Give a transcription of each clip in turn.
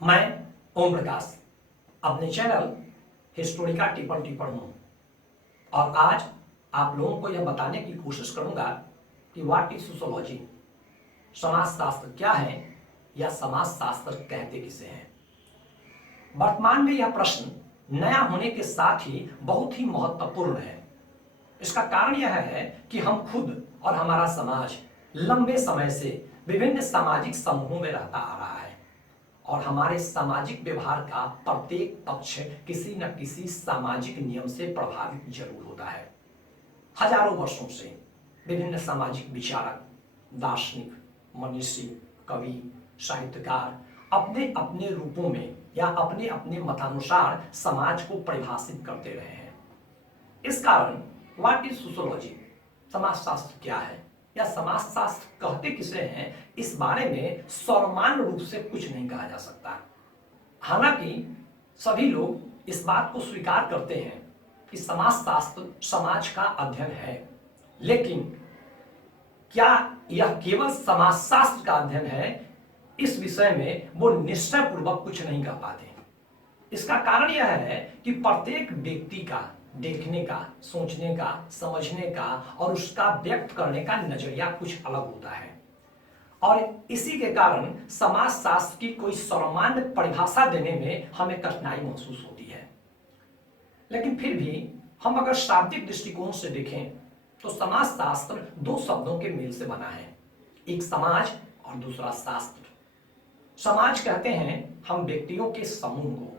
मैं ओम प्रकाश अपने channel Historica टिप्पण टिप्पण हूँ और आज आप लोगों को यह बताने की कोशिश करूंगा कि व्हाट इज सोशियोलॉजी, समाजशास्त्र क्या है या समाजशास्त्र कहते किसे हैं। वर्तमान में यह प्रश्न नया होने के साथ ही बहुत ही महत्वपूर्ण है। इसका कारण यह है कि हम खुद और हमारा समाज लंबे समय से विभिन्न सामाजिक समूहों में रहता आ रहा है और हमारे सामाजिक व्यवहार का प्रत्येक पक्ष किसी न किसी सामाजिक नियम से प्रभावित जरूर होता है। हजारों वर्षों से विभिन्न सामाजिक विचारक, दार्शनिक, मनीषी, कवि, साहित्यकार अपने अपने रूपों में या अपने अपने मतानुसार समाज को परिभाषित करते रहे हैं। इस कारण व्हाट इज सोशियोलॉजी, समाजशास्त्र क्या है या समाजशास्त्र कहते किसे हैं, इस बारे में सर्वमान्य रूप से कुछ नहीं कहा जा सकता। हालांकि सभी लोग इस बात को स्वीकार करते हैं कि समाजशास्त्र समाज का अध्ययन है, लेकिन क्या यह केवल समाजशास्त्र का अध्ययन है, इस विषय में वो निश्चय पूर्वक कुछ नहीं कह पाते। इसका कारण यह है कि प्रत्येक व्यक्ति का देखने का, सोचने का, समझने का और उसका व्यक्त करने का नजरिया कुछ अलग होता है और इसी के कारण समाजशास्त्र की कोई सर्वमान्य परिभाषा देने में हमें कठिनाई महसूस होती है। लेकिन फिर भी हम अगर शाब्दिक दृष्टिकोण से देखें तो समाजशास्त्र दो शब्दों के मेल से बना है, एक समाज और दूसरा शास्त्र। समाज कहते हैं हम व्यक्तियों के समूह को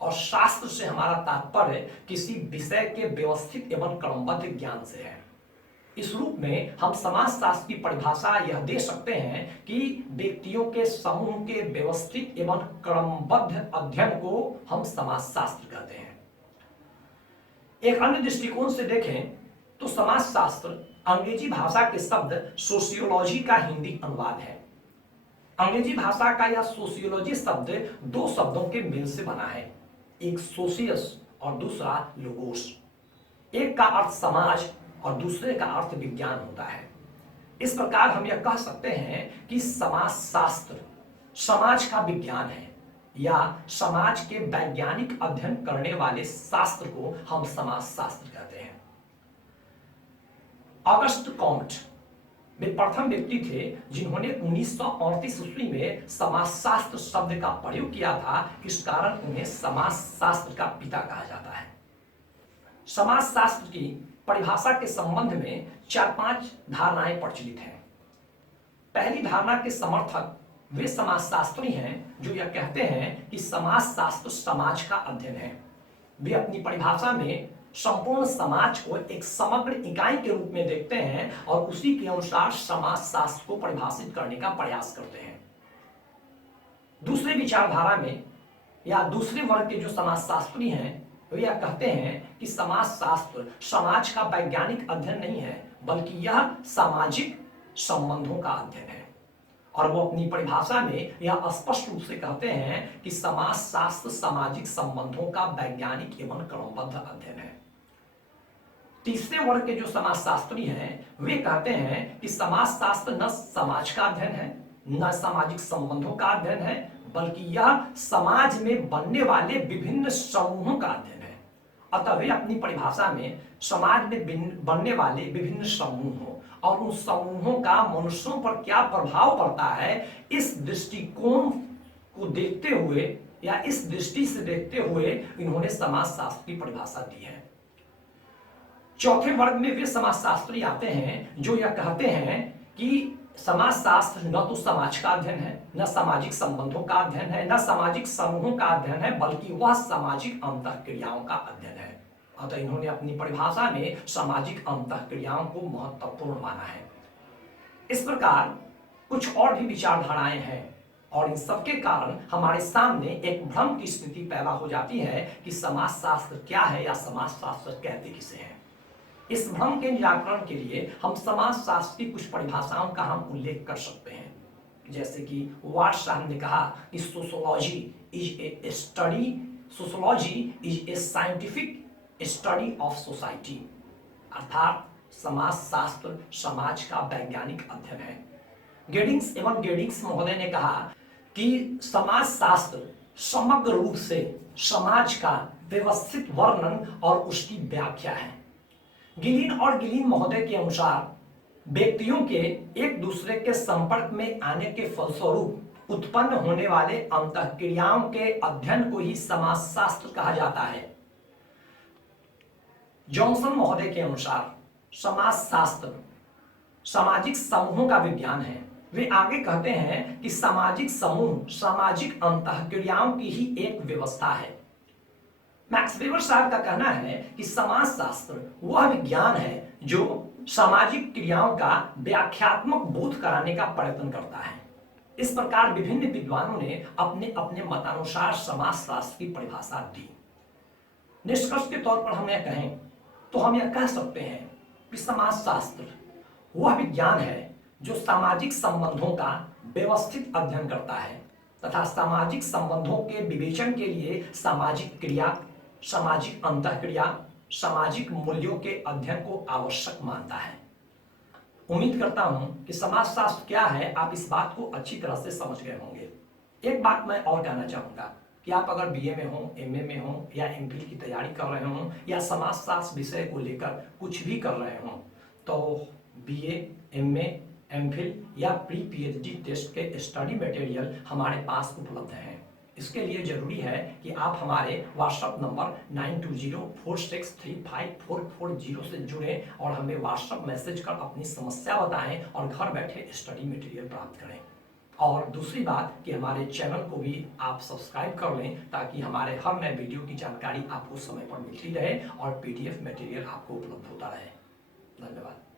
और शास्त्र से हमारा तात्पर्य किसी विषय के व्यवस्थित एवं क्रमबद्ध ज्ञान से है। इस रूप में हम समाजशास्त्र की परिभाषा यह दे सकते हैं कि व्यक्तियों के समूह के व्यवस्थित एवं क्रमबद्ध अध्ययन को हम समाजशास्त्र कहते हैं। एक अन्य दृष्टिकोण से देखें तो समाजशास्त्र अंग्रेजी भाषा के शब्द सोशियोलॉजी का हिंदी अनुवाद है। अंग्रेजी भाषा का यह सोशियोलॉजी शब्द दो शब्दों के मेल से बना है, एक सोशियस और दूसरा लोगोस। एक का अर्थ समाज और दूसरे का अर्थ विज्ञान होता है। इस प्रकार हम यह कह सकते हैं कि समाजशास्त्र समाज का विज्ञान है या समाज के वैज्ञानिक अध्ययन करने वाले शास्त्र को हम समाजशास्त्र कहते हैं। ऑगस्ट कॉम्ट वे प्रथम व्यक्ति थे जिन्होंने 1938 ईस्वी में समाजशास्त्र शब्द का प्रयोग किया था। इस कारण उन्हें समाजशास्त्र का पिता कहा जाता है। समाजशास्त्र की परिभाषा के संबंध में 4-5 धारणाएं प्रचलित हैं। पहली धारणा के समर्थक वे समाजशास्त्री हैं जो यह कहते हैं कि समाजशास्त्र समाज का अध्ययन है। वे अपनी परिभाषा में संपूर्ण समाज को एक समग्र इकाई के रूप में देखते हैं और उसी के अनुसार समाजशास्त्र को परिभाषित करने का प्रयास करते हैं। दूसरे विचारधारा में या दूसरे वर्ग के जो समाजशास्त्री हैं वे यह कहते हैं कि समाजशास्त्र समाज का वैज्ञानिक अध्ययन नहीं है, बल्कि यह सामाजिक संबंधों का अध्ययन है और वो अपनी परिभाषा में यह स्पष्ट रूप से कहते हैं कि समाजशास्त्र सामाजिक संबंधों का वैज्ञानिक एवं क्रमबद्ध अध्ययन है। तीसरे वर्ग के जो समाजशास्त्री हैं वे कहते हैं कि समाजशास्त्र न समाज का अध्ययन है, न सामाजिक संबंधों का अध्ययन है, बल्कि यह समाज में बनने वाले विभिन्न समूहों का अध्ययन है। अतः वे अपनी परिभाषा में समाज में बनने वाले विभिन्न समूहों और उन समूहों का मनुष्यों पर क्या प्रभाव पड़ता है, इस दृष्टिकोण को देखते हुए या इस दृष्टि से देखते हुए इन्होंने समाजशास्त्र की परिभाषा दी है। चौथे वर्ग में वे समाजशास्त्री आते हैं जो यह कहते हैं कि समाजशास्त्र न तो समाज का अध्ययन है, न सामाजिक संबंधों का अध्ययन है, न सामाजिक समूहों का अध्ययन है, बल्कि वह सामाजिक अंतःक्रियाओं का अध्ययन है। अतः इन्होंने अपनी परिभाषा में सामाजिक अंतःक्रियाओं को महत्वपूर्ण माना है। इस प्रकार कुछ और भी विचारधाराएं हैं और इन सबके कारण हमारे सामने एक भ्रम की स्थिति पैदा हो जाती है कि समाजशास्त्र क्या है या समाजशास्त्र कहते किसे हैं। इस भ्रम के निराकरण के लिए हम समाजशास्त्र की कुछ परिभाषाओं का हम उल्लेख कर सकते हैं, जैसे कि वाट साहब ने कहा कि sociology is a scientific study of society, अर्थात समाजशास्त्र समाज का वैज्ञानिक अध्ययन है। गेडिंग्स महोदय ने कहा कि समाज शास्त्र समग्र रूप से समाज का व्यवस्थित वर्णन और उसकी व्याख्या है। गिलिन और गिलिन महोदय के अनुसार व्यक्तियों के एक दूसरे के संपर्क में आने के फलस्वरूप उत्पन्न होने वाले अंतःक्रियाओं के अध्ययन को ही समाजशास्त्र कहा जाता है। जॉनसन महोदय के अनुसार समाजशास्त्र सामाजिक समूहों का विज्ञान है। वे आगे कहते हैं कि सामाजिक समूह सामाजिक अंतःक्रियाओं की ही एक व्यवस्था है। मैक्स वेबर साहब का कहना है कि समाजशास्त्र वह विज्ञान है जो सामाजिक क्रियाओं का व्याख्यात्मक बोध कराने का प्रयत्न करता है। इस प्रकार विभिन्न विद्वानों ने अपने अपने मतानुसार समाजशास्त्र की परिभाषा दी। निष्कर्ष के तौर पर हम यह कहें तो हम यह कह सकते हैं कि समाजशास्त्र वह विज्ञान है जो सामाजिक संबंधों का व्यवस्थित अध्ययन करता है तथा सामाजिक संबंधों के विवेचन के लिए सामाजिक क्रिया, सामाजिक अंतःक्रिया, सामाजिक मूल्यों के अध्ययन को आवश्यक मानता है। उम्मीद करता हूं कि समाजशास्त्र क्या है आप इस बात को अच्छी तरह से समझ गए होंगे। एक बात मैं और कहना चाहूंगा कि आप अगर बीए में हो, एमए में हो या एमफिल की तैयारी कर रहे हो या समाजशास्त्र विषय को लेकर कुछ भी कर रहे हो तो बीए, एमए, एमफिल या प्री पीएचडी टेस्ट के स्टडी मटेरियल हमारे पास उपलब्ध हैं। इसके लिए जरूरी है कि आप हमारे व्हाट्सएप नंबर 9204635440 से जुड़ें और हमें व्हाट्सएप मैसेज कर अपनी समस्या बताएं और घर बैठे स्टडी मटेरियल प्राप्त करें। और दूसरी बात कि हमारे चैनल को भी आप सब्सक्राइब कर लें ताकि हमारे हर नए वीडियो की जानकारी आपको समय पर मिलती रहे और पीडीएफ मटेरियल आपको उपलब्ध होता रहे। धन्यवाद।